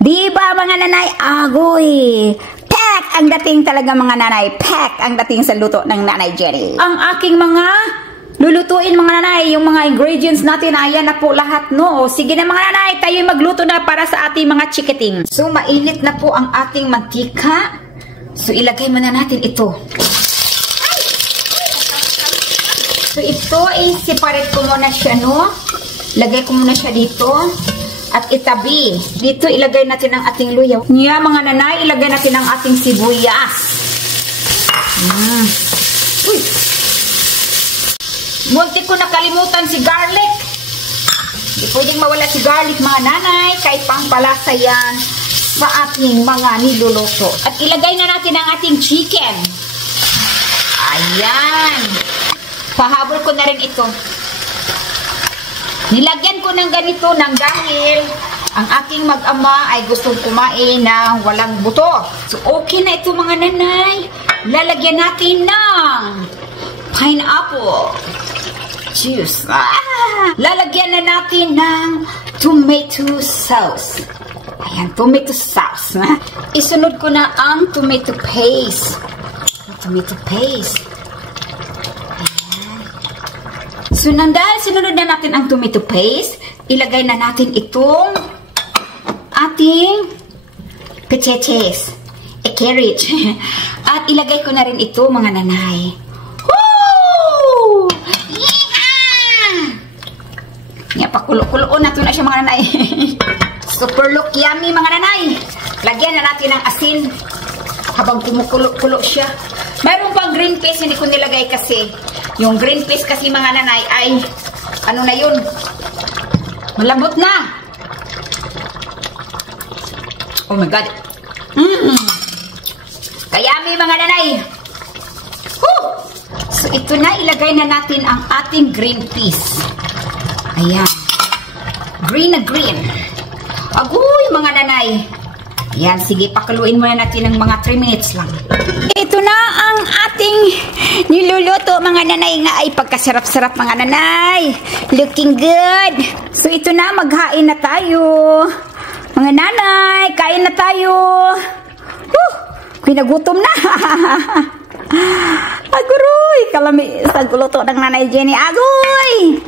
Di ba mga nanay? Agoy! Pack ang dating talaga mga nanay. Pack ang dating sa luto ng Nanay Jenny. Ang aking mga lulutuin mga nanay, yung mga ingredients natin, ayan na po lahat, no? Sige na mga nanay, tayo magluto na para sa ating mga chikiting. So, mainit na po ang ating mantika. So, ilagay muna natin ito. So, ito i-separate ko muna siya, no? Lagay ko muna siya dito. At itabi. Dito, ilagay natin ang ating luya. Niya, mga nanay, ilagay natin ang ating sibuyas. Uy! Muntik ko nakalimutan si garlic. Hindi pwedeng mawala si garlic, mga nanay. Kahit pangpalasa yan sa ating mga niluluto. At ilagay na natin ang ating chicken. Ayan. Pahabol ko na rin ito. Nilagyan ko ng ganito nang dahil ang aking mag-ama ay gustong kumain ng walang buto. So, okay na ito mga nanay. Lalagyan natin ng pineapple juice. Lalagyan na natin ng tomato sauce. Ayan, tomato sauce. Isunod ko na ang tomato paste. Tomato paste. So, dahil sinunod na natin ang tomato paste, ilagay na natin itong ating pecheches, carrot. At ilagay ko na rin ito, mga nanay. Woo! Yeah! Yan, pakulo-kuloon na ito na siya, mga nanay. Super look yummy, mga nanay. Lagyan na natin ng asin habang kumukulo-kulo siya. Mayroon pang green paste, hindi ko nilagay kasi. Yung green paste kasi mga nanay ay, ano na yun? Malambot na. Oh my God. Kaya may mga nanay. Woo! So ito na, ilagay na natin ang ating green peas. Ayan. Green na green. Agoy mga nanay. Ayan, sige, pakaluin muna natin ng mga 3 minutes lang. Ito na ang ating niluluto, mga nanay, nga ay pagkasarap-sarap, mga nanay. Looking good. So, ito na, maghain na tayo. Mga nanay, kain na tayo. Pinagutom na. Agoy, kalami sa guluto ng Nanay Jenny. Agoy!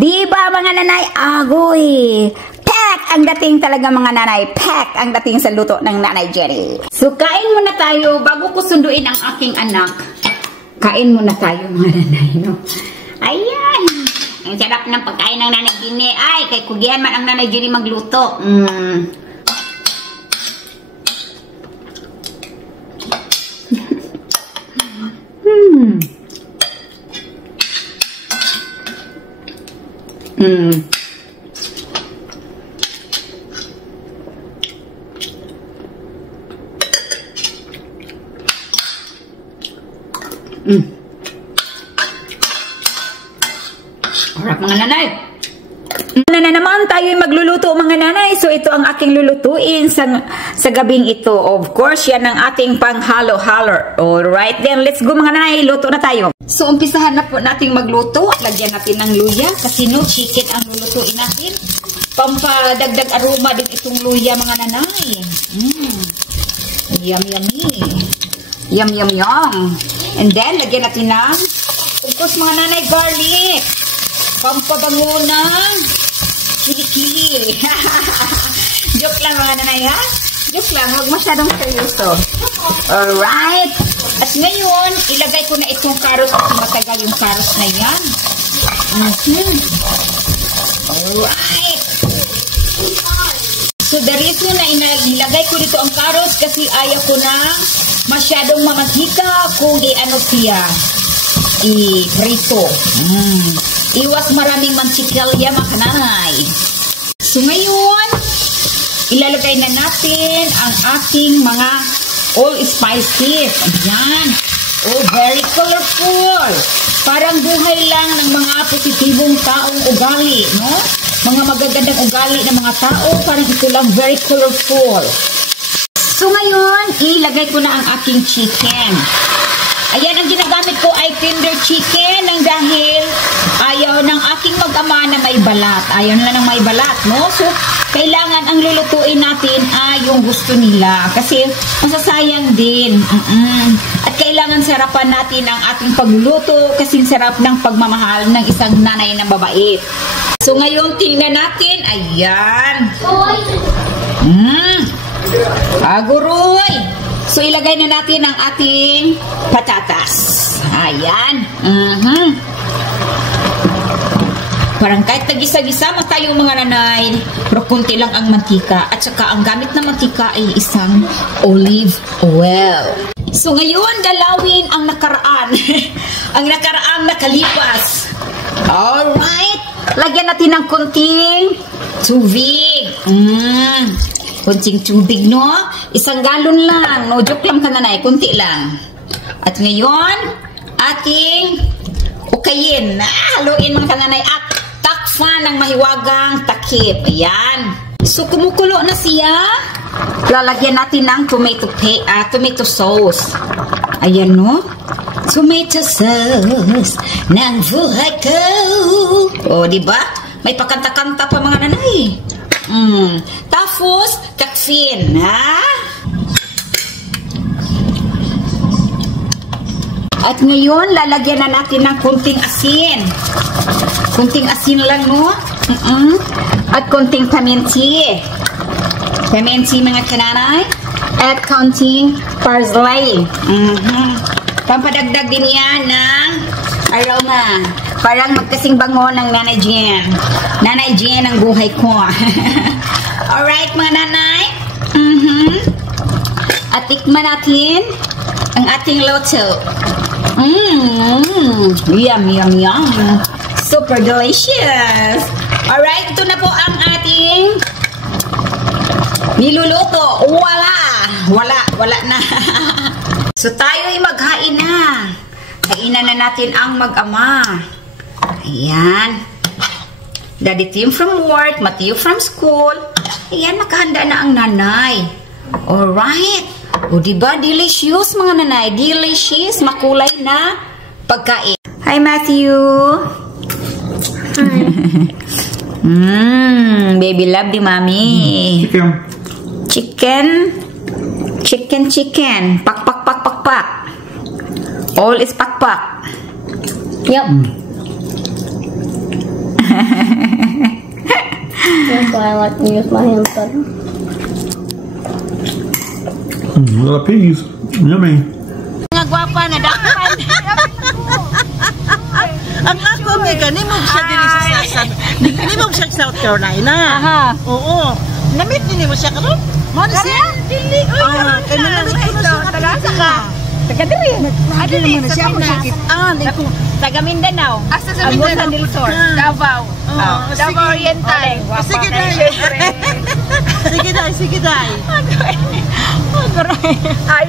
Di ba, mga nanay? Agoy! Pack ang dating talaga, mga nanay. Pack ang dating sa luto ng Nanay Jenny. So, kain muna tayo bago ko sunduin ang aking anak. Kain muna tayo, mga nanay, no? Ayan. Ang sarap ng pagkain ng Nanay Jenny. Ay, kay kugihan man ang Nanay Jenny magluto. Harap, mga nanay. Na naman tayo magluluto, mga nanay. So ito ang aking lulutuin sa gabing ito. Of course, yan ang ating pang-halo-halo. Alright, then let's go, mga nanay. Luto na tayo. So umpisahan na po nating magluto. Lagyan natin ng luya kasi no chicken ang lulutuin natin. Pampadagdag aroma din itong luya, mga nanay. Yum, yummy. Yum, yum, yum. And then, lagyan natin ng, of course, mga nanay, garlic. Pampabango ng kilikili. Joke lang, mga nanay, ha? Joke lang, huwag masyadong seryoso. Alright. At ngayon, ilagay ko na itong carrot kasi matagal yung carrot na yan. Alright. So, the reason na inilagay ko dito ang carrots kasi ayaw ko na masyadong mamantika kung ano siya i-prito. Iwas maraming mantikalya, mga nanay. So, ngayon, ilalagay na natin ang ating mga all spices. Ayan. Oh, very colorful. Parang buhay lang ng mga positibong taong ugali, no? Mga magagandang ugali ng mga tao, parang ito lang very colorful. So ngayon, ilagay ko na ang aking chicken. Ayan, ang ginagamit ko ay tender chicken nang dahil Ayaw ng aking mag-ama na may balat. Ayaw nila ng may balat, no? So, kailangan ang lulutuin natin ay yung gusto nila. Kasi, masasayang din. At kailangan sarapan natin ang ating pagluluto kasi sarap ng pagmamahal ng isang nanay na mabait. So, ngayon, tingnan natin. Ayan. Aguroy. So, ilagay na natin ang ating patatas. Ayan. Parang kahit tagisa-gisa mo tayo mga nanay, pero kunti lang ang mantika. At saka ang gamit na mantika ay isang olive oil. So ngayon, dalawin ang nakaraan. Ang nakaraang nakalipas. Alright. Lagyan natin ng kunting tubig. Kunting tubig, no? Isang galon lang. No joke lang ka nanay. Kunti lang. At ngayon, ating ukayin. Haluin mga kananay at takpan ng mahiwagang takip. Ayan. So, kumukulo na siya. Lalagyan natin ng tomato sauce. Ayan, no? Tomato sauce ng buhay ko. O, diba? May pakanta-kanta pa mga nanay. Tapos, takpin, ha? At ngayon, lalagyan na natin ng kunting asin. Kunting asin lang, no? At kunting paminti. Paminti, mga kananay. At kunting parsley. Pampadagdag din yan ng aroma. Parang magkasing bango ng Nanay Jen. Nanay Jen ang buhay ko. Alright, mga nanay. At tikman natin ang ating luto. Yum, yum, yum. Super delicious. Alright, ito na po ang ating niluluto. Wala na. So, tayo'y maghain na. Kainan na natin ang mag-ama. Ayan. Daddy Tim from work, Matthew from school. Ayan, nakahanda na ang nanay. Alright. O, diba? Delicious, mga nanay. Delicious. Makulay na pagkain. Hi, Matthew. Hi. Baby love di mami. Chicken. Chicken. Pak. All is pak. Yep. That's why I like to use my hands better. A lot of peas. Yummy. Mga gwapa na dakan. Ang ako may kanimo siya diri sa kanimo siya sa South Carolina. Oo. Namit ni mo siya karon? Mo na siya? Dili. Kaya namit ko na siya karon. Taga diri. Adi naman siya mo sakit. Dito. Taga Mindanao. Asa sa Mindanao? Davao. Davao Oriental. Sige dai. Sige dai. Ay,